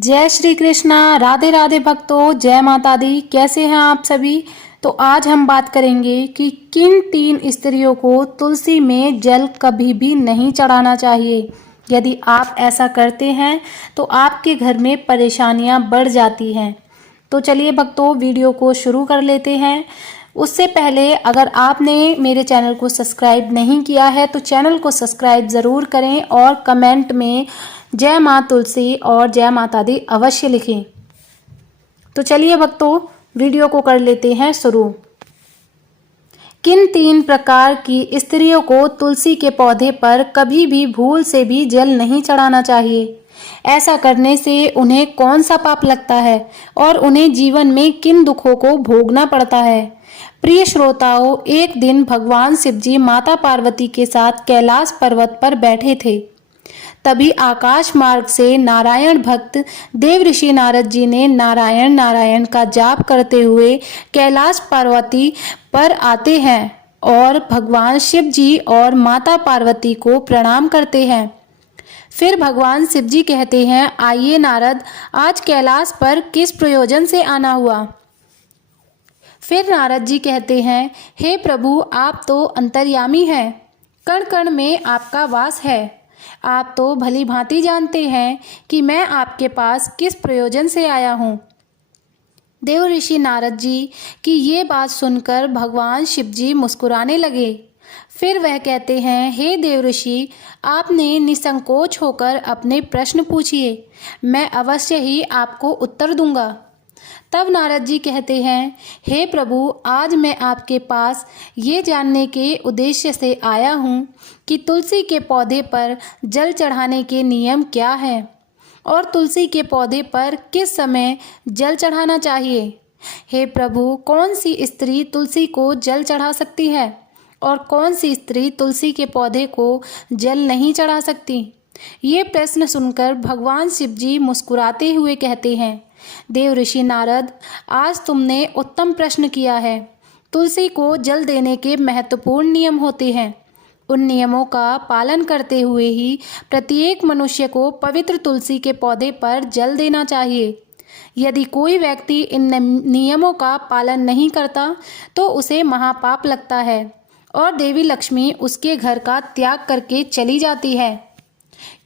जय श्री कृष्णा। राधे राधे भक्तों, जय माता दी। कैसे हैं आप सभी। तो आज हम बात करेंगे कि किन 3 स्त्रियों को तुलसी में जल कभी भी नहीं चढ़ाना चाहिए। यदि आप ऐसा करते हैं तो आपके घर में परेशानियां बढ़ जाती हैं। तो चलिए भक्तों, वीडियो को शुरू कर लेते हैं। उससे पहले अगर आपने मेरे चैनल को सब्सक्राइब नहीं किया है तो चैनल को सब्सक्राइब ज़रूर करें और कमेंट में जय माँ तुलसी और जय माता दी अवश्य लिखें। तो चलिए भक्तों, वीडियो को कर लेते हैं शुरू। किन 3 प्रकार की स्त्रियों को तुलसी के पौधे पर कभी भी भूल से भी जल नहीं चढ़ाना चाहिए। ऐसा करने से उन्हें कौन सा पाप लगता है और उन्हें जीवन में किन दुखों को भोगना पड़ता है। प्रिय श्रोताओं, एक दिन भगवान शिवजी माता पार्वती के साथ कैलाश पर्वत पर बैठे थे। तभी आकाश मार्ग से नारायण भक्त देव ऋषि नारद जी ने नारायण नारायण का जाप करते हुए कैलाश पार्वती पर आते हैं और भगवान शिव जी और माता पार्वती को प्रणाम करते हैं। फिर भगवान शिव जी कहते हैं, आइए नारद, आज कैलाश पर किस प्रयोजन से आना हुआ। फिर नारद जी कहते हैं, हे प्रभु, आप तो अंतर्यामी हैं, कण कण में आपका वास है। आप तो भली भांति जानते हैं कि मैं आपके पास किस प्रयोजन से आया हूँ। देव ऋषि नारद जी की ये बात सुनकर भगवान शिव जी मुस्कुराने लगे। फिर वह कहते हैं, हे देव ऋषि, आपने निसंकोच होकर अपने प्रश्न पूछिए, मैं अवश्य ही आपको उत्तर दूंगा। तब नारद जी कहते हैं, हे प्रभु, आज मैं आपके पास ये जानने के उद्देश्य से आया हूँ कि तुलसी के पौधे पर जल चढ़ाने के नियम क्या हैं और तुलसी के पौधे पर किस समय जल चढ़ाना चाहिए। हे प्रभु, कौन सी स्त्री तुलसी को जल चढ़ा सकती है और कौन सी स्त्री तुलसी के पौधे को जल नहीं चढ़ा सकती। ये प्रश्न सुनकर भगवान शिव जी मुस्कुराते हुए कहते हैं, देव ऋषि नारद, आज तुमने उत्तम प्रश्न किया है। तुलसी को जल देने के महत्वपूर्ण नियम होते हैं। उन नियमों का पालन करते हुए ही प्रत्येक मनुष्य को पवित्र तुलसी के पौधे पर जल देना चाहिए। यदि कोई व्यक्ति इन नियमों का पालन नहीं करता तो उसे महापाप लगता है और देवी लक्ष्मी उसके घर का त्याग करके चली जाती है।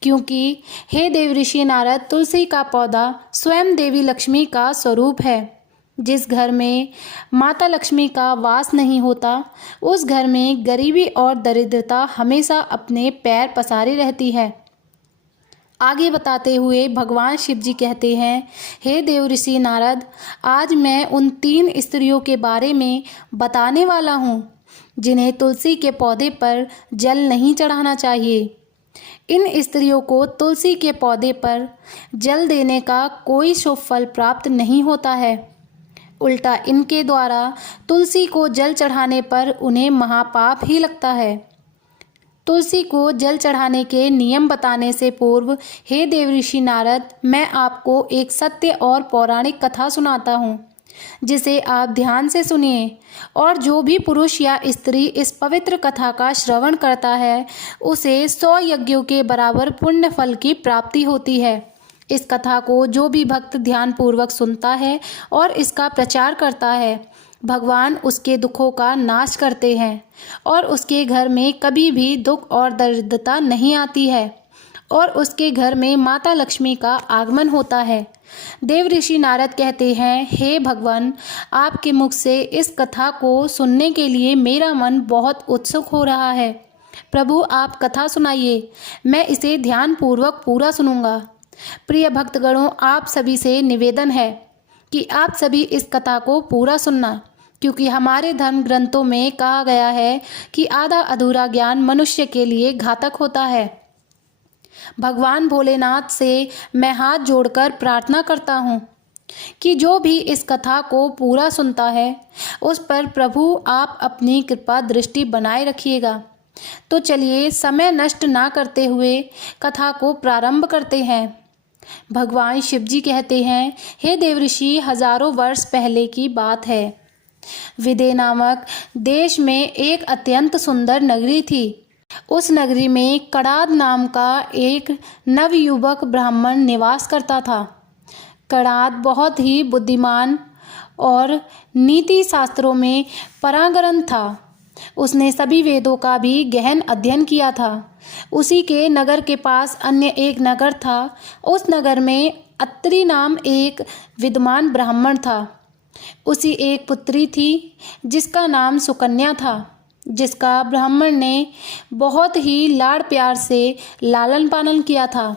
क्योंकि हे देव ऋषि नारद, तुलसी का पौधा स्वयं देवी लक्ष्मी का स्वरूप है। जिस घर में माता लक्ष्मी का वास नहीं होता उस घर में गरीबी और दरिद्रता हमेशा अपने पैर पसारे रहती है। आगे बताते हुए भगवान शिव जी कहते हैं, हे देव ऋषि नारद, आज मैं उन 3 स्त्रियों के बारे में बताने वाला हूँ जिन्हें तुलसी के पौधे पर जल नहीं चढ़ाना चाहिए। इन स्त्रियों को तुलसी के पौधे पर जल देने का कोई शुभ फल प्राप्त नहीं होता है। उल्टा इनके द्वारा तुलसी को जल चढ़ाने पर उन्हें महापाप ही लगता है। तुलसी को जल चढ़ाने के नियम बताने से पूर्व हे देव ऋषि नारद, मैं आपको एक सत्य और पौराणिक कथा सुनाता हूँ जिसे आप ध्यान से सुनिए। और जो भी पुरुष या स्त्री इस पवित्र कथा का श्रवण करता है उसे 100 यज्ञों के बराबर पुण्य फल की प्राप्ति होती है। इस कथा को जो भी भक्त ध्यान पूर्वक सुनता है और इसका प्रचार करता है, भगवान उसके दुखों का नाश करते हैं और उसके घर में कभी भी दुख और दरिद्रता नहीं आती है और उसके घर में माता लक्ष्मी का आगमन होता है। देव ऋषि नारद कहते हैं, हे भगवान, आपके मुख से इस कथा को सुनने के लिए मेरा मन बहुत उत्सुक हो रहा है। प्रभु, आप कथा सुनाइए, मैं इसे ध्यान पूर्वक पूरा सुनूंगा। प्रिय भक्तगणों, आप सभी से निवेदन है कि आप सभी इस कथा को पूरा सुनना, क्योंकि हमारे धर्म ग्रंथों में कहा गया है कि आधा अधूरा ज्ञान मनुष्य के लिए घातक होता है। भगवान भोलेनाथ से मैं हाथ जोड़कर प्रार्थना करता हूँ कि जो भी इस कथा को पूरा सुनता है उस पर प्रभु आप अपनी कृपा दृष्टि बनाए रखिएगा। तो चलिए समय नष्ट ना करते हुए कथा को प्रारंभ करते हैं। भगवान शिव जी कहते हैं, हे देवऋषि, हजारों वर्ष पहले की बात है। विदे नामक देश में एक अत्यंत सुंदर नगरी थी। उस नगरी में कड़ाद नाम का एक नवयुवक ब्राह्मण निवास करता था। कणाद बहुत ही बुद्धिमान और नीति शास्त्रों में पारंगत था। उसने सभी वेदों का भी गहन अध्ययन किया था। उसी के नगर के पास अन्य एक नगर था। उस नगर में अत्रि नाम एक विद्वान ब्राह्मण था। उसी एक पुत्री थी जिसका नाम सुकन्या था, जिसका ब्राह्मण ने बहुत ही लाड़ प्यार से लालन पालन किया था।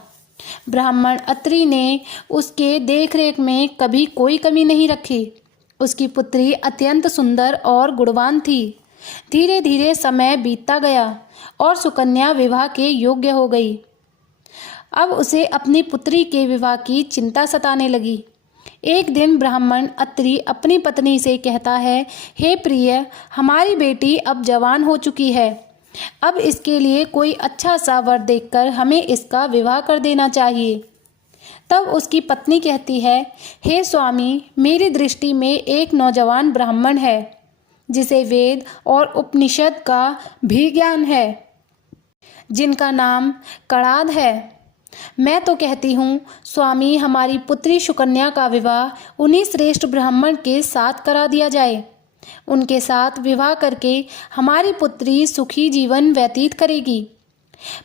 ब्राह्मण अत्रि ने उसके देखरेख में कभी कोई कमी नहीं रखी। उसकी पुत्री अत्यंत सुंदर और गुणवान थी। धीरे धीरे समय बीतता गया और सुकन्या विवाह के योग्य हो गई। अब उसे अपनी पुत्री के विवाह की चिंता सताने लगी। एक दिन ब्राह्मण अत्रि अपनी पत्नी से कहता है, हे प्रिय, हमारी बेटी अब जवान हो चुकी है। अब इसके लिए कोई अच्छा सा वर देखकर हमें इसका विवाह कर देना चाहिए। तब उसकी पत्नी कहती है, हे स्वामी, मेरी दृष्टि में एक नौजवान ब्राह्मण है जिसे वेद और उपनिषद का भी ज्ञान है, जिनका नाम कणाद है। मैं तो कहती हूँ स्वामी, हमारी पुत्री सुकन्या का विवाह उन्हीं श्रेष्ठ ब्राह्मण के साथ करा दिया जाए। उनके साथ विवाह करके हमारी पुत्री सुखी जीवन व्यतीत करेगी।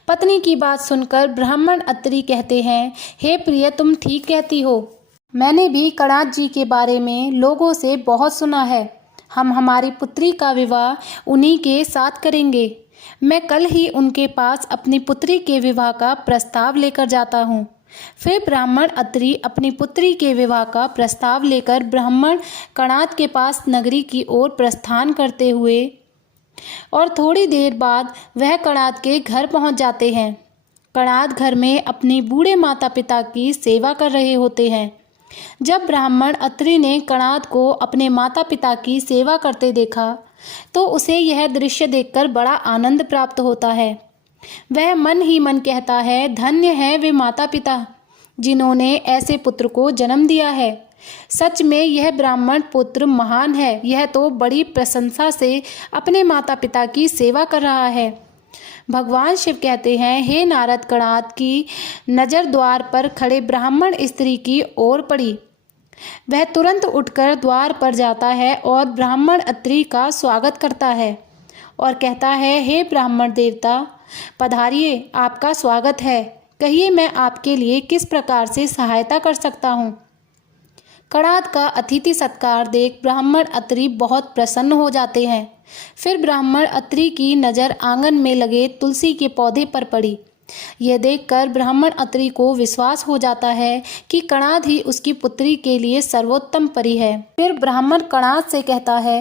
पत्नी की बात सुनकर ब्राह्मण अत्रि कहते हैं, हे प्रिय, तुम ठीक कहती हो। मैंने भी कणाद जी के बारे में लोगों से बहुत सुना है। हम हमारी पुत्री का विवाह उन्हीं के साथ करेंगे। मैं कल ही उनके पास अपनी पुत्री के विवाह का प्रस्ताव लेकर जाता हूँ। फिर ब्राह्मण अत्रि अपनी पुत्री के विवाह का प्रस्ताव लेकर ब्राह्मण कणाद के पास नगरी की ओर प्रस्थान करते हुए और थोड़ी देर बाद वह कणाद के घर पहुँच जाते हैं। कणाद घर में अपने बूढ़े माता पिता की सेवा कर रहे होते हैं। जब ब्राह्मण अत्रि ने कणाद को अपने माता पिता की सेवा करते देखा तो उसे यह दृश्य देखकर बड़ा आनंद प्राप्त होता है। वह मन ही मन कहता है, धन्य है वे माता पिता जिन्होंने ऐसे पुत्र को जन्म दिया है। सच में यह ब्राह्मण पुत्र महान है। यह तो बड़ी प्रशंसा से अपने माता पिता की सेवा कर रहा है। भगवान शिव कहते हैं, हे नारद, कणाद की नज़र द्वार पर खड़े ब्राह्मण स्त्री की ओर पड़ी। वह तुरंत उठकर द्वार पर जाता है और ब्राह्मण अत्रि का स्वागत करता है और कहता है, हे ब्राह्मण देवता, पधारिए, आपका स्वागत है। कहिए मैं आपके लिए किस प्रकार से सहायता कर सकता हूँ। कणाद का अतिथि सत्कार देख ब्राह्मण अत्रि बहुत प्रसन्न हो जाते हैं। फिर ब्राह्मण अत्रि की नज़र आंगन में लगे तुलसी के पौधे पर पड़ी। यह देखकर ब्राह्मण अत्रि को विश्वास हो जाता है कि कणाद ही उसकी पुत्री के लिए सर्वोत्तम परी है। फिर ब्राह्मण कणाद से कहता है,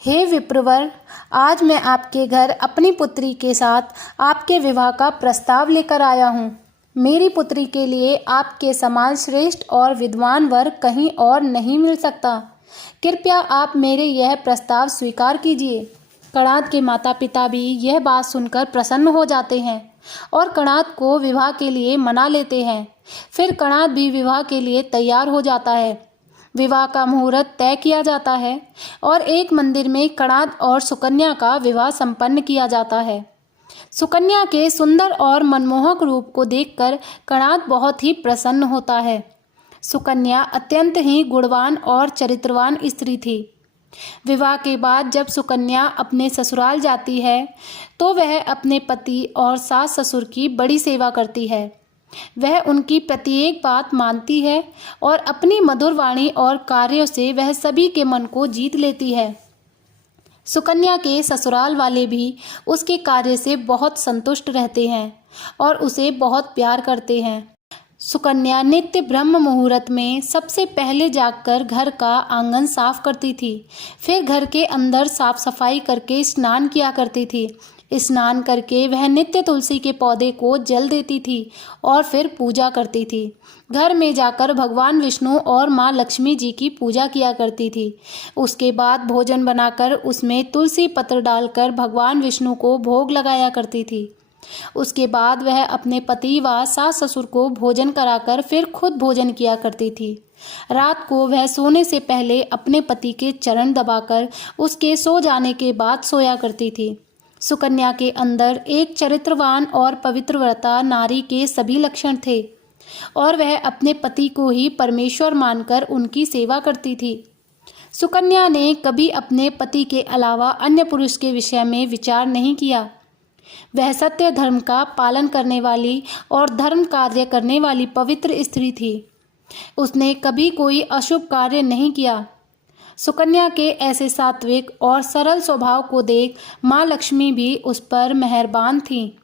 हे विप्रवर, आज मैं आपके घर अपनी पुत्री के साथ आपके विवाह का प्रस्ताव लेकर आया हूँ। मेरी पुत्री के लिए आपके समान श्रेष्ठ और विद्वान वर कहीं और नहीं मिल सकता। कृपया आप मेरे यह प्रस्ताव स्वीकार कीजिए। कणाद के माता पिता भी यह बात सुनकर प्रसन्न हो जाते हैं और कणाद को विवाह के लिए मना लेते हैं। फिर कणाद भी विवाह के लिए तैयार हो जाता है। विवाह का मुहूर्त तय किया जाता है और एक मंदिर में कणाद और सुकन्या का विवाह संपन्न किया जाता है। सुकन्या के सुंदर और मनमोहक रूप को देखकर कणाद बहुत ही प्रसन्न होता है। सुकन्या अत्यंत ही गुणवान और चरित्रवान स्त्री थी। विवाह के बाद जब सुकन्या अपने ससुराल जाती है तो वह अपने पति और सास ससुर की बड़ी सेवा करती है। वह उनकी प्रत्येक बात मानती है और अपनी मधुर वाणी और कार्यों से वह सभी के मन को जीत लेती है। सुकन्या के ससुराल वाले भी उसके कार्य से बहुत संतुष्ट रहते हैं और उसे बहुत प्यार करते हैं। सुकन्या नित्य ब्रह्म मुहूर्त में सबसे पहले जाकर घर का आंगन साफ करती थी। फिर घर के अंदर साफ सफाई करके स्नान किया करती थी। स्नान करके वह नित्य तुलसी के पौधे को जल देती थी और फिर पूजा करती थी। घर में जाकर भगवान विष्णु और माँ लक्ष्मी जी की पूजा किया करती थी। उसके बाद भोजन बनाकर उसमें तुलसी पत्र डालकर भगवान विष्णु को भोग लगाया करती थी। उसके बाद वह अपने पति व सास ससुर को भोजन कराकर फिर खुद भोजन किया करती थी। रात को वह सोने से पहले अपने पति के चरण दबाकर उसके सो जाने के बाद सोया करती थी। सुकन्या के अंदर एक चरित्रवान और पवित्रव्रता नारी के सभी लक्षण थे। और वह अपने पति को ही परमेश्वर मानकर उनकी सेवा करती थी। सुकन्या ने कभी अपने पति के अलावा अन्य पुरुष के विषय में विचार नहीं किया। वह सत्य धर्म का पालन करने वाली और धर्म कार्य करने वाली पवित्र स्त्री थी। उसने कभी कोई अशुभ कार्य नहीं किया। सुकन्या के ऐसे सात्विक और सरल स्वभाव को देख माँ लक्ष्मी भी उस पर मेहरबान थी।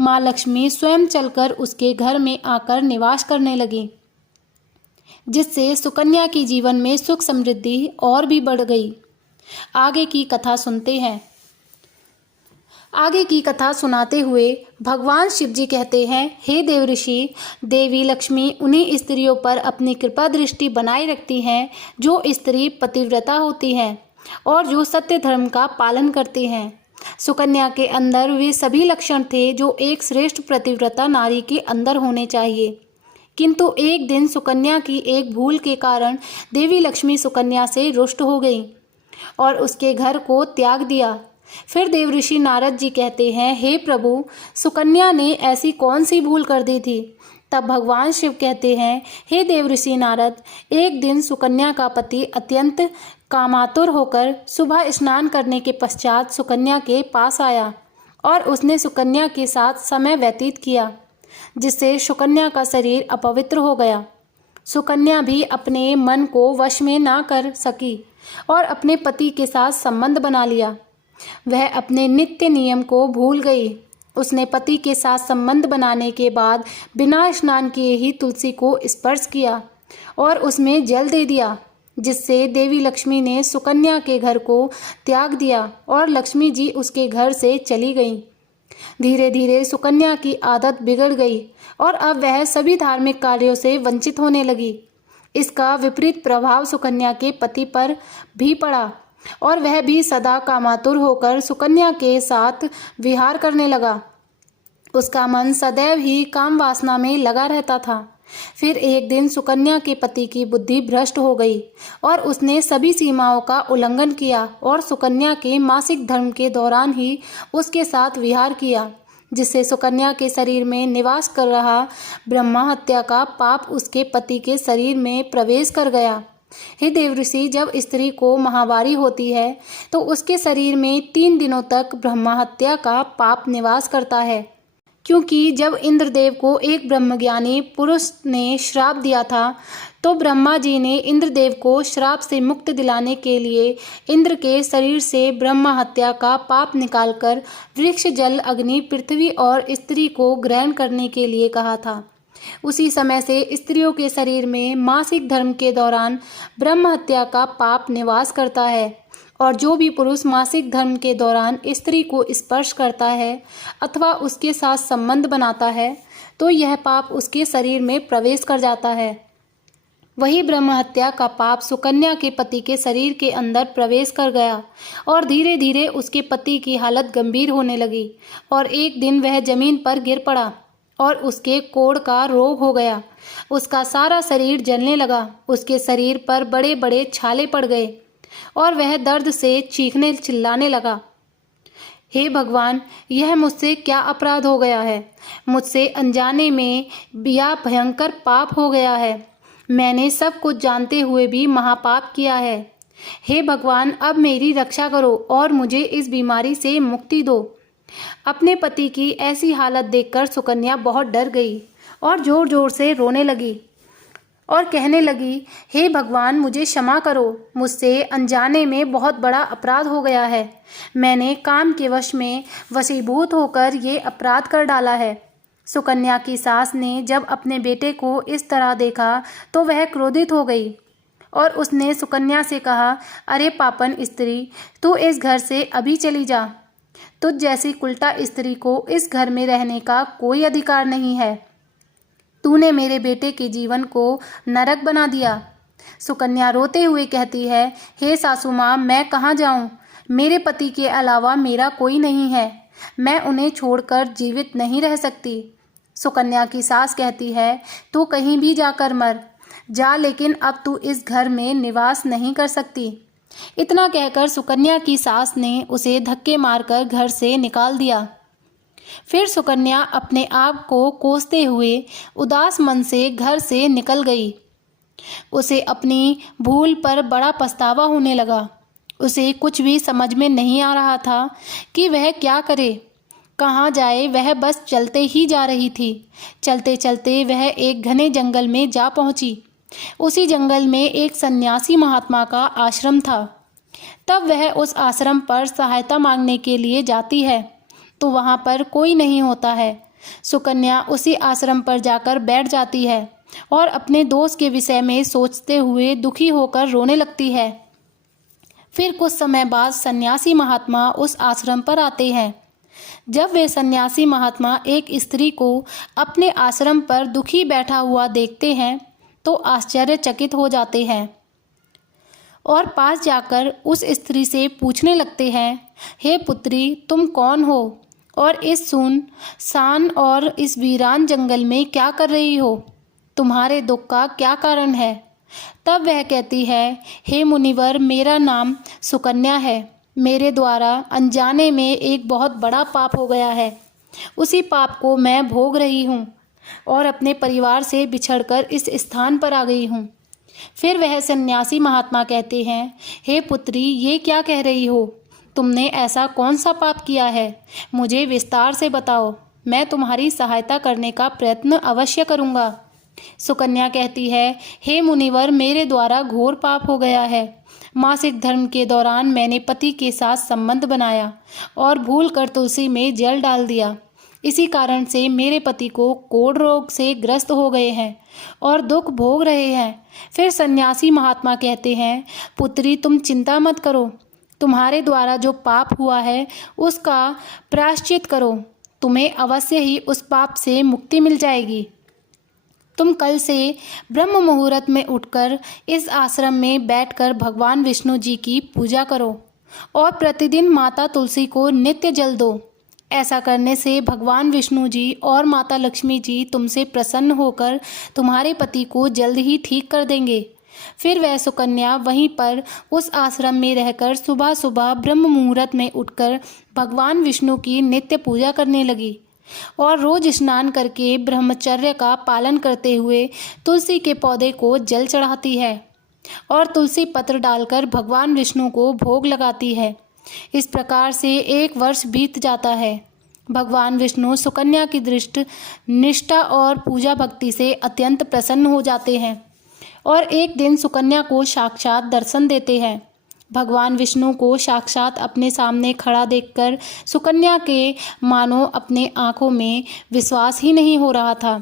माँ लक्ष्मी स्वयं चलकर उसके घर में आकर निवास करने लगी, जिससे सुकन्या की जीवन में सुख समृद्धि और भी बढ़ गई। आगे की कथा सुनते हैं। आगे की कथा सुनाते हुए भगवान शिव जी कहते हैं, हे देवऋषि, देवी लक्ष्मी उन्हीं स्त्रियों पर अपनी कृपा दृष्टि बनाए रखती हैं जो स्त्री पतिव्रता होती हैं और जो सत्य धर्म का पालन करती हैं। सुकन्या के अंदर वे सभी लक्षण थे जो एक श्रेष्ठ पतिव्रता नारी के अंदर होने चाहिए। किंतु एक दिन सुकन्या की एक भूल के कारण देवी लक्ष्मी सुकन्या से रुष्ट हो गई और उसके घर को त्याग दिया। फिर देवऋषि नारद जी कहते हैं, हे प्रभु, सुकन्या ने ऐसी कौन सी भूल कर दी थी? तब भगवान शिव कहते हैं, हे देवऋषि नारद, एक दिन सुकन्या का पति अत्यंत कामातुर होकर सुबह स्नान करने के पश्चात सुकन्या के पास आया और उसने सुकन्या के साथ समय व्यतीत किया, जिससे सुकन्या का शरीर अपवित्र हो गया। सुकन्या भी अपने मन को वश में ना कर सकी और अपने पति के साथ संबंध बना लिया। वह अपने नित्य नियम को भूल गई। उसने पति के साथ संबंध बनाने के बाद बिना स्नान किए ही तुलसी को स्पर्श किया और उसमें जल दे दिया, जिससे देवी लक्ष्मी ने सुकन्या के घर को त्याग दिया और लक्ष्मी जी उसके घर से चली गईं। धीरे धीरे सुकन्या की आदत बिगड़ गई और अब वह सभी धार्मिक कार्यों से वंचित होने लगी। इसका विपरीत प्रभाव सुकन्या के पति पर भी पड़ा और वह भी सदा कामातुर होकर सुकन्या के साथ विहार करने लगा। उसका मन सदैव ही काम वासना में लगा रहता था। फिर एक दिन सुकन्या के पति की बुद्धि भ्रष्ट हो गई और उसने सभी सीमाओं का उल्लंघन किया और सुकन्या के मासिक धर्म के दौरान ही उसके साथ विहार किया, जिससे सुकन्या के शरीर में निवास कर रहा ब्रह्मा हत्या का पाप उसके पति के शरीर में प्रवेश कर गया। हे देवऋषि, जब स्त्री को महावारी होती है तो उसके शरीर में 3 दिनों तक ब्रह्मा हत्या का पाप निवास करता है, क्योंकि जब इंद्रदेव को एक ब्रह्मज्ञानी पुरुष ने श्राप दिया था तो ब्रह्मा जी ने इंद्रदेव को श्राप से मुक्त दिलाने के लिए इंद्र के शरीर से ब्रह्मा हत्या का पाप निकालकर वृक्ष, जल, अग्नि, पृथ्वी और स्त्री को ग्रहण करने के लिए कहा था। उसी समय से स्त्रियों के शरीर में मासिक धर्म के दौरान ब्रह्म हत्या का पाप निवास करता है और जो भी पुरुष मासिक धर्म के दौरान स्त्री को स्पर्श करता है अथवा उसके साथ संबंध बनाता है तो यह पाप उसके शरीर में प्रवेश कर जाता है। वही ब्रह्म हत्या का पाप सुकन्या के पति के शरीर के अंदर प्रवेश कर गया और धीरे धीरे उसके पति की हालत गंभीर होने लगी और एक दिन वह जमीन पर गिर पड़ा और उसके कोढ़ का रोग हो गया। उसका सारा शरीर जलने लगा। उसके शरीर पर बड़े बड़े छाले पड़ गए और वह दर्द से चीखने चिल्लाने लगा। हे भगवान, यह मुझसे क्या अपराध हो गया है? मुझसे अनजाने में यह भयंकर पाप हो गया है। मैंने सब कुछ जानते हुए भी महापाप किया है। हे भगवान, अब मेरी रक्षा करो और मुझे इस बीमारी से मुक्ति दो। अपने पति की ऐसी हालत देखकर सुकन्या बहुत डर गई और जोर जोर से रोने लगी और कहने लगी, हे भगवान, मुझे क्षमा करो। मुझसे अनजाने में बहुत बड़ा अपराध हो गया है। मैंने काम के वश में वशीभूत होकर ये अपराध कर डाला है। सुकन्या की सास ने जब अपने बेटे को इस तरह देखा तो वह क्रोधित हो गई और उसने सुकन्या से कहा, अरे पापन स्त्री, तू इस घर से अभी चली जा। तुझ जैसी उल्टा स्त्री को इस घर में रहने का कोई अधिकार नहीं है। तूने मेरे बेटे के जीवन को नरक बना दिया। सुकन्या रोते हुए कहती है, हे सासू माँ, मैं कहाँ जाऊँ? मेरे पति के अलावा मेरा कोई नहीं है। मैं उन्हें छोड़कर जीवित नहीं रह सकती। सुकन्या की सास कहती है, तू कहीं भी जाकर मर जा, लेकिन अब तू इस घर में निवास नहीं कर सकती। इतना कहकर सुकन्या की सास ने उसे धक्के मारकर घर से निकाल दिया। फिर सुकन्या अपने आप को कोसते हुए उदास मन से घर से निकल गई। उसे अपनी भूल पर बड़ा पछतावा होने लगा। उसे कुछ भी समझ में नहीं आ रहा था कि वह क्या करे, कहाँ जाए। वह बस चलते ही जा रही थी। चलते चलते वह एक घने जंगल में जा पहुंची। उसी जंगल में एक सन्यासी महात्मा का आश्रम था। तब वह उस आश्रम पर सहायता मांगने के लिए जाती है तो वहाँ पर कोई नहीं होता है। सुकन्या उसी आश्रम पर जाकर बैठ जाती है और अपने दोस्त के विषय में सोचते हुए दुखी होकर रोने लगती है। फिर कुछ समय बाद सन्यासी महात्मा उस आश्रम पर आते हैं। जब वे सन्यासी महात्मा एक स्त्री को अपने आश्रम पर दुखी बैठा हुआ देखते हैं तो आश्चर्यचकित हो जाते हैं और पास जाकर उस स्त्री से पूछने लगते हैं, हे पुत्री, तुम कौन हो और इस सुनसान और इस वीरान जंगल में क्या कर रही हो? तुम्हारे दुख का क्या कारण है? तब वह कहती है, हे मुनिवर, मेरा नाम सुकन्या है। मेरे द्वारा अनजाने में एक बहुत बड़ा पाप हो गया है। उसी पाप को मैं भोग रही हूँ और अपने परिवार से बिछड़कर इस स्थान पर आ गई हूँ। फिर वह सन्यासी महात्मा कहते हैं, हे पुत्री, ये क्या कह रही हो? तुमने ऐसा कौन सा पाप किया है? मुझे विस्तार से बताओ। मैं तुम्हारी सहायता करने का प्रयत्न अवश्य करूँगा। सुकन्या कहती है, हे मुनिवर, मेरे द्वारा घोर पाप हो गया है। मासिक धर्म के दौरान मैंने पति के साथ संबंध बनाया और भूलकर तुलसी में जल डाल दिया। इसी कारण से मेरे पति को कोढ़ रोग से ग्रस्त हो गए हैं और दुख भोग रहे हैं। फिर सन्यासी महात्मा कहते हैं, पुत्री, तुम चिंता मत करो। तुम्हारे द्वारा जो पाप हुआ है उसका प्रायश्चित करो। तुम्हें अवश्य ही उस पाप से मुक्ति मिल जाएगी। तुम कल से ब्रह्म मुहूर्त में उठकर इस आश्रम में बैठकर भगवान विष्णु जी की पूजा करो और प्रतिदिन माता तुलसी को नित्य जल दो। ऐसा करने से भगवान विष्णु जी और माता लक्ष्मी जी तुमसे प्रसन्न होकर तुम्हारे पति को जल्द ही ठीक कर देंगे। फिर वह सुकन्या वहीं पर उस आश्रम में रहकर सुबह सुबह ब्रह्म मुहूर्त में उठकर भगवान विष्णु की नित्य पूजा करने लगी और रोज स्नान करके ब्रह्मचर्य का पालन करते हुए तुलसी के पौधे को जल चढ़ाती है और तुलसी पत्र डालकर भगवान विष्णु को भोग लगाती है। इस प्रकार से 1 वर्ष बीत जाता है। भगवान विष्णु सुकन्या की दृष्टि, निष्ठा और पूजा भक्ति से अत्यंत प्रसन्न हो जाते हैं और एक दिन सुकन्या को साक्षात दर्शन देते हैं। भगवान विष्णु को साक्षात अपने सामने खड़ा देखकर सुकन्या के मानो अपने आंखों में विश्वास ही नहीं हो रहा था।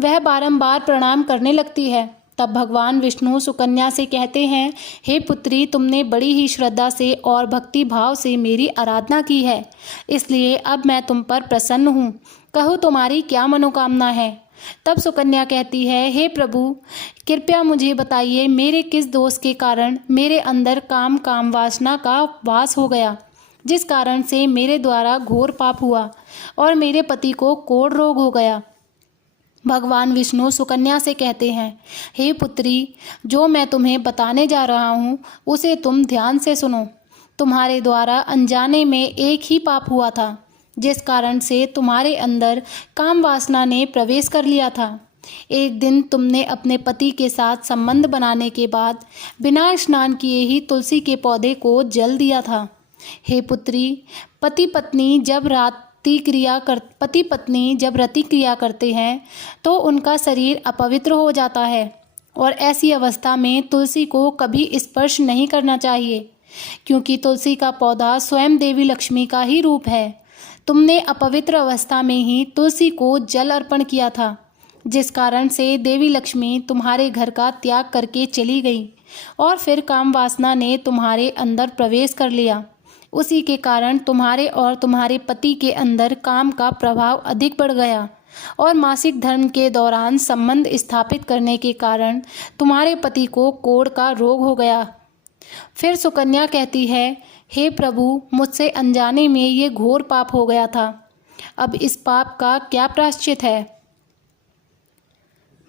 वह बारंबार प्रणाम करने लगती है। तब भगवान विष्णु सुकन्या से कहते हैं, हे पुत्री, तुमने बड़ी ही श्रद्धा से और भक्ति भाव से मेरी आराधना की है, इसलिए अब मैं तुम पर प्रसन्न हूँ। कहो, तुम्हारी क्या मनोकामना है? तब सुकन्या कहती है, हे प्रभु, कृपया मुझे बताइए, मेरे किस दोष के कारण मेरे अंदर काम वासना का वास हो गया, जिस कारण से मेरे द्वारा घोर पाप हुआ और मेरे पति को कोढ़ रोग हो गया। भगवान विष्णु सुकन्या से कहते हैं, हे पुत्री, जो मैं तुम्हें बताने जा रहा हूँ उसे तुम ध्यान से सुनो। तुम्हारे द्वारा अनजाने में एक ही पाप हुआ था, जिस कारण से तुम्हारे अंदर काम वासना ने प्रवेश कर लिया था। एक दिन तुमने अपने पति के साथ संबंध बनाने के बाद बिना स्नान किए ही तुलसी के पौधे को जल दिया था। हे पुत्री, पति पत्नी जब रति क्रिया करते हैं तो उनका शरीर अपवित्र हो जाता है और ऐसी अवस्था में तुलसी को कभी स्पर्श नहीं करना चाहिए, क्योंकि तुलसी का पौधा स्वयं देवी लक्ष्मी का ही रूप है। तुमने अपवित्र अवस्था में ही तुलसी को जल अर्पण किया था, जिस कारण से देवी लक्ष्मी तुम्हारे घर का त्याग करके चली गई और फिर काम वासना ने तुम्हारे अंदर प्रवेश कर लिया। उसी के कारण तुम्हारे और तुम्हारे पति के अंदर काम का प्रभाव अधिक बढ़ गया और मासिक धर्म के दौरान संबंध स्थापित करने के कारण तुम्हारे पति को कोढ़ का रोग हो गया। फिर सुकन्या कहती है, हे प्रभु, मुझसे अनजाने में ये घोर पाप हो गया था। अब इस पाप का क्या प्रायश्चित है?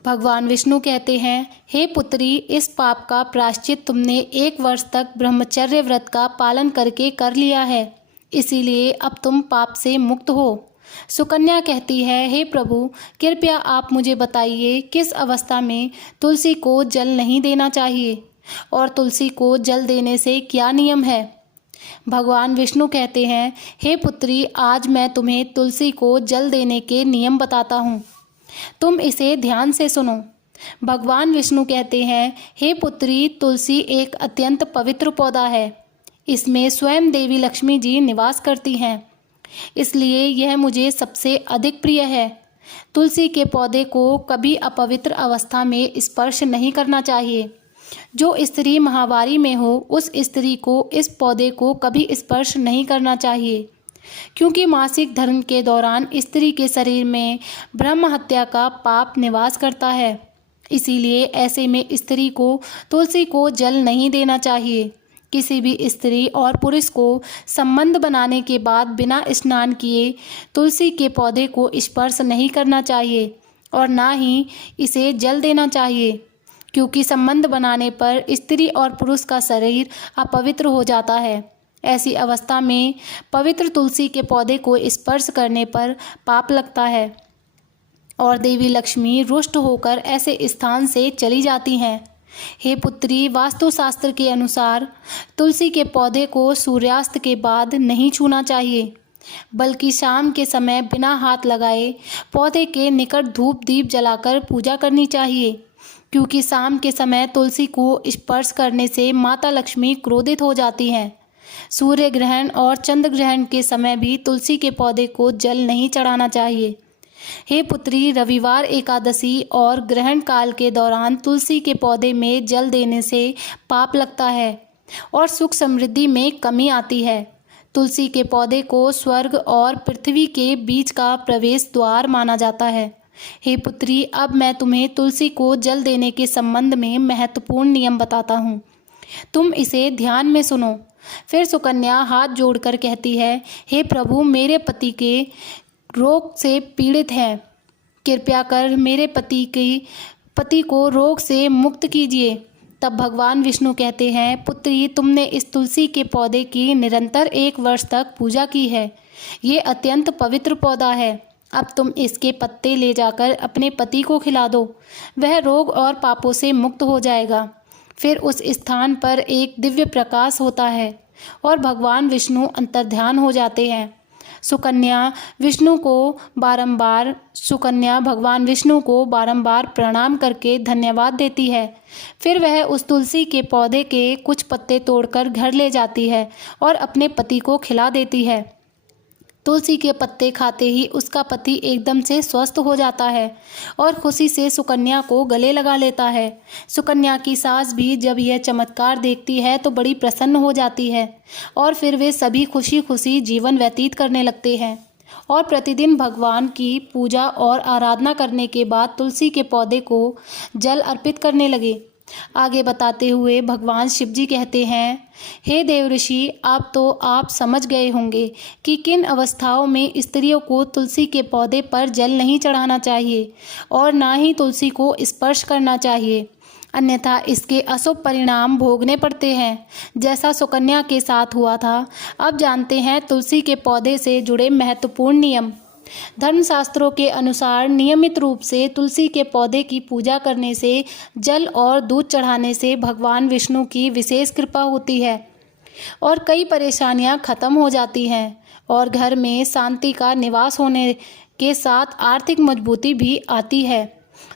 भगवान विष्णु कहते हैं, हे पुत्री, इस पाप का प्रायश्चित तुमने 1 वर्ष तक ब्रह्मचर्य व्रत का पालन करके कर लिया है, इसीलिए अब तुम पाप से मुक्त हो। सुकन्या कहती है, हे प्रभु, कृपया आप मुझे बताइए किस अवस्था में तुलसी को जल नहीं देना चाहिए और तुलसी को जल देने से क्या नियम है। भगवान विष्णु कहते हैं, हे पुत्री, आज मैं तुम्हें तुलसी को जल देने के नियम बताता हूँ, तुम इसे ध्यान से सुनो। भगवान विष्णु कहते हैं, हे पुत्री, तुलसी एक अत्यंत पवित्र पौधा है। इसमें स्वयं देवी लक्ष्मी जी निवास करती हैं, इसलिए यह मुझे सबसे अधिक प्रिय है। तुलसी के पौधे को कभी अपवित्र अवस्था में स्पर्श नहीं करना चाहिए। जो स्त्री माहवारी में हो, उस स्त्री को इस पौधे को कभी स्पर्श नहीं करना चाहिए, क्योंकि मासिक धर्म के दौरान स्त्री के शरीर में ब्रह्म हत्या का पाप निवास करता है। इसीलिए ऐसे में स्त्री को तुलसी को जल नहीं देना चाहिए। किसी भी स्त्री और पुरुष को संबंध बनाने के बाद बिना स्नान किए तुलसी के पौधे को स्पर्श नहीं करना चाहिए और ना ही इसे जल देना चाहिए, क्योंकि संबंध बनाने पर स्त्री और पुरुष का शरीर अपवित्र हो जाता है। ऐसी अवस्था में पवित्र तुलसी के पौधे को स्पर्श करने पर पाप लगता है और देवी लक्ष्मी रुष्ट होकर ऐसे स्थान से चली जाती हैं। हे पुत्री, वास्तुशास्त्र के अनुसार तुलसी के पौधे को सूर्यास्त के बाद नहीं छूना चाहिए, बल्कि शाम के समय बिना हाथ लगाए पौधे के निकट धूप दीप जलाकर पूजा करनी चाहिए, क्योंकि शाम के समय तुलसी को स्पर्श करने से माता लक्ष्मी क्रोधित हो जाती हैं। सूर्य ग्रहण और चंद्र ग्रहण के समय भी तुलसी के पौधे को जल नहीं चढ़ाना चाहिए। हे पुत्री, रविवार, एकादशी और ग्रहण काल के दौरान तुलसी के पौधे में जल देने से पाप लगता है और सुख समृद्धि में कमी आती है। तुलसी के पौधे को स्वर्ग और पृथ्वी के बीच का प्रवेश द्वार माना जाता है। हे पुत्री, अब मैं तुम्हें तुलसी को जल देने के संबंध में महत्वपूर्ण नियम बताता हूँ, तुम इसे ध्यान में सुनो। फिर सुकन्या हाथ जोड़कर कहती है, हे प्रभु, मेरे पति के रोग से पीड़ित हैं, कृपया कर मेरे पति को रोग से मुक्त कीजिए। तब भगवान विष्णु कहते हैं, पुत्री, तुमने इस तुलसी के पौधे की निरंतर 1 वर्ष तक पूजा की है। ये अत्यंत पवित्र पौधा है। अब तुम इसके पत्ते ले जाकर अपने पति को खिला दो, वह रोग और पापों से मुक्त हो जाएगा। फिर उस स्थान पर एक दिव्य प्रकाश होता है और भगवान विष्णु अंतर्ध्यान हो जाते हैं। सुकन्या भगवान विष्णु को बारंबार प्रणाम करके धन्यवाद देती है। फिर वह उस तुलसी के पौधे के कुछ पत्ते तोड़कर घर ले जाती है और अपने पति को खिला देती है। तुलसी के पत्ते खाते ही उसका पति एकदम से स्वस्थ हो जाता है और खुशी से सुकन्या को गले लगा लेता है। सुकन्या की सास भी जब यह चमत्कार देखती है तो बड़ी प्रसन्न हो जाती है और फिर वे सभी खुशी खुशी जीवन व्यतीत करने लगते हैं और प्रतिदिन भगवान की पूजा और आराधना करने के बाद तुलसी के पौधे को जल अर्पित करने लगे। आगे बताते हुए भगवान शिव जी कहते हैं, हे देव ऋषि, आप समझ गए होंगे कि किन अवस्थाओं में स्त्रियों को तुलसी के पौधे पर जल नहीं चढ़ाना चाहिए और ना ही तुलसी को स्पर्श करना चाहिए, अन्यथा इसके अशुभ परिणाम भोगने पड़ते हैं, जैसा सुकन्या के साथ हुआ था। अब जानते हैं तुलसी के पौधे से जुड़े महत्वपूर्ण नियम। धर्मशास्त्रों के अनुसार नियमित रूप से तुलसी के पौधे की पूजा करने से, जल और दूध चढ़ाने से भगवान विष्णु की विशेष कृपा होती है और कई परेशानियां खत्म हो जाती हैं और घर में शांति का निवास होने के साथ आर्थिक मजबूती भी आती है।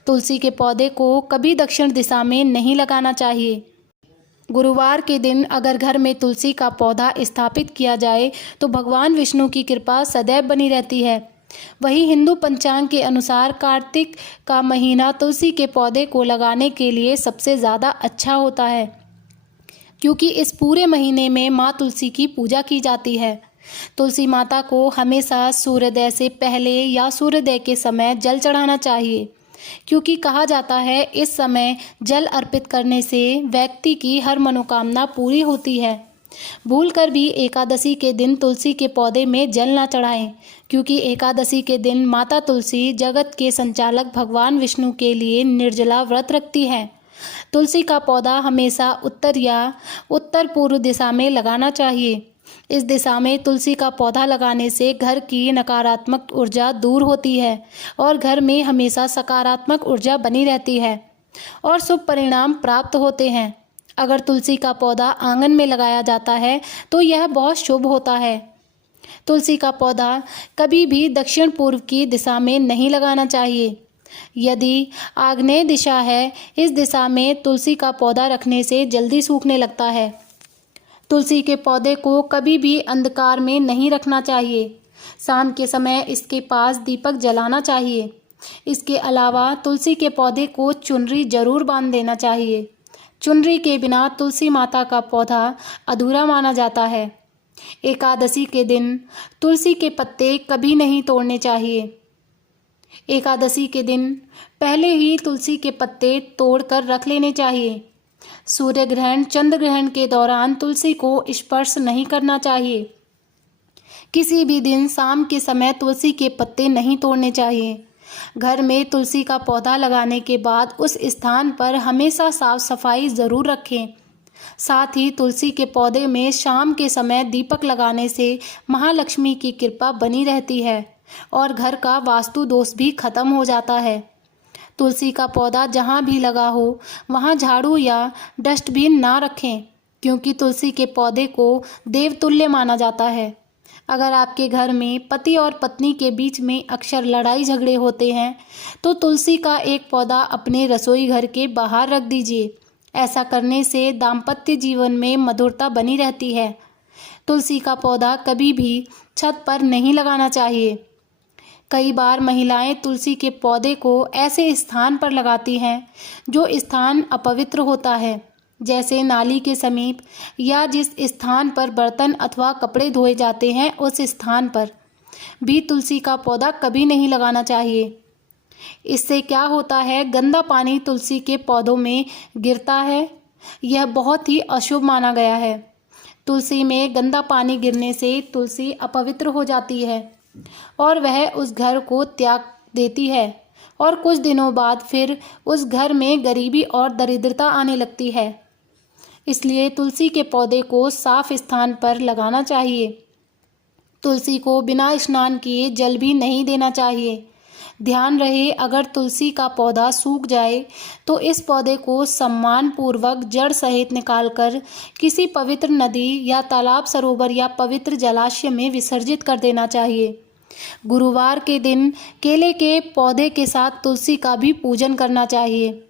तुलसी के पौधे को कभी दक्षिण दिशा में नहीं लगाना चाहिए। गुरुवार के दिन अगर घर में तुलसी का पौधा स्थापित किया जाए तो भगवान विष्णु की कृपा सदैव बनी रहती है। वहीं हिंदू पंचांग के अनुसार कार्तिक का महीना तुलसी के पौधे को लगाने के लिए सबसे ज़्यादा अच्छा होता है, क्योंकि इस पूरे महीने में माँ तुलसी की पूजा की जाती है। तुलसी माता को हमेशा सूर्योदय से पहले या सूर्योदय के समय जल चढ़ाना चाहिए, क्योंकि कहा जाता है इस समय जल अर्पित करने से व्यक्ति की हर मनोकामना पूरी होती है। भूलकर भी एकादशी के दिन तुलसी के पौधे में जल न चढ़ाएं, क्योंकि एकादशी के दिन माता तुलसी जगत के संचालक भगवान विष्णु के लिए निर्जला व्रत रखती है। तुलसी का पौधा हमेशा उत्तर या उत्तर पूर्व दिशा में लगाना चाहिए। इस दिशा में तुलसी का पौधा लगाने से घर की नकारात्मक ऊर्जा दूर होती है और घर में हमेशा सकारात्मक ऊर्जा बनी रहती है और शुभ परिणाम प्राप्त होते हैं। अगर तुलसी का पौधा आंगन में लगाया जाता है तो यह बहुत शुभ होता है। तुलसी का पौधा कभी भी दक्षिण पूर्व की दिशा में नहीं लगाना चाहिए। यदि आग्नेय दिशा है, इस दिशा में तुलसी का पौधा रखने से जल्दी सूखने लगता है। तुलसी के पौधे को कभी भी अंधकार में नहीं रखना चाहिए। शाम के समय इसके पास दीपक जलाना चाहिए। इसके अलावा तुलसी के पौधे को चुनरी जरूर बांध देना चाहिए। चुनरी के बिना तुलसी माता का पौधा अधूरा माना जाता है। एकादशी के दिन तुलसी के पत्ते कभी नहीं तोड़ने चाहिए। एकादशी के दिन पहले ही तुलसी के पत्ते तोड़कर रख लेने चाहिए। सूर्य ग्रहण, चंद्र ग्रहण के दौरान तुलसी को स्पर्श नहीं करना चाहिए। किसी भी दिन शाम के समय तुलसी के पत्ते नहीं तोड़ने चाहिए। घर में तुलसी का पौधा लगाने के बाद उस स्थान पर हमेशा साफ सफाई ज़रूर रखें। साथ ही तुलसी के पौधे में शाम के समय दीपक लगाने से महालक्ष्मी की कृपा बनी रहती है और घर का वास्तु दोष भी खत्म हो जाता है। तुलसी का पौधा जहाँ भी लगा हो वहाँ झाड़ू या डस्टबिन ना रखें, क्योंकि तुलसी के पौधे को देवतुल्य माना जाता है। अगर आपके घर में पति और पत्नी के बीच में अक्सर लड़ाई झगड़े होते हैं तो तुलसी का एक पौधा अपने रसोई घर के बाहर रख दीजिए। ऐसा करने से दाम्पत्य जीवन में मधुरता बनी रहती है। तुलसी का पौधा कभी भी छत पर नहीं लगाना चाहिए। कई बार महिलाएं तुलसी के पौधे को ऐसे स्थान पर लगाती हैं जो स्थान अपवित्र होता है, जैसे नाली के समीप या जिस स्थान पर बर्तन अथवा कपड़े धोए जाते हैं उस स्थान पर भी तुलसी का पौधा कभी नहीं लगाना चाहिए। इससे क्या होता है, गंदा पानी तुलसी के पौधों में गिरता है। यह बहुत ही अशुभ माना गया है। तुलसी में गंदा पानी गिरने से तुलसी अपवित्र हो जाती है और वह उस घर को त्याग देती है और कुछ दिनों बाद फिर उस घर में गरीबी और दरिद्रता आने लगती है। इसलिए तुलसी के पौधे को साफ स्थान पर लगाना चाहिए। तुलसी को बिना स्नान किए जल भी नहीं देना चाहिए। ध्यान रहे, अगर तुलसी का पौधा सूख जाए तो इस पौधे को सम्मान पूर्वक जड़ सहित निकालकर किसी पवित्र नदी या तालाब, सरोवर या पवित्र जलाशय में विसर्जित कर देना चाहिए। गुरुवार के दिन केले के पौधे के साथ तुलसी का भी पूजन करना चाहिए।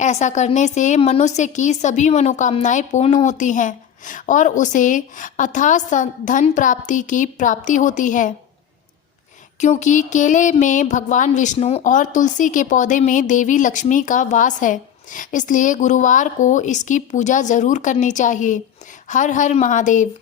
ऐसा करने से मनुष्य की सभी मनोकामनाएं पूर्ण होती हैं और उसे अथाह धन प्राप्ति की प्राप्ति होती है, क्योंकि केले में भगवान विष्णु और तुलसी के पौधे में देवी लक्ष्मी का वास है। इसलिए गुरुवार को इसकी पूजा जरूर करनी चाहिए। हर हर महादेव।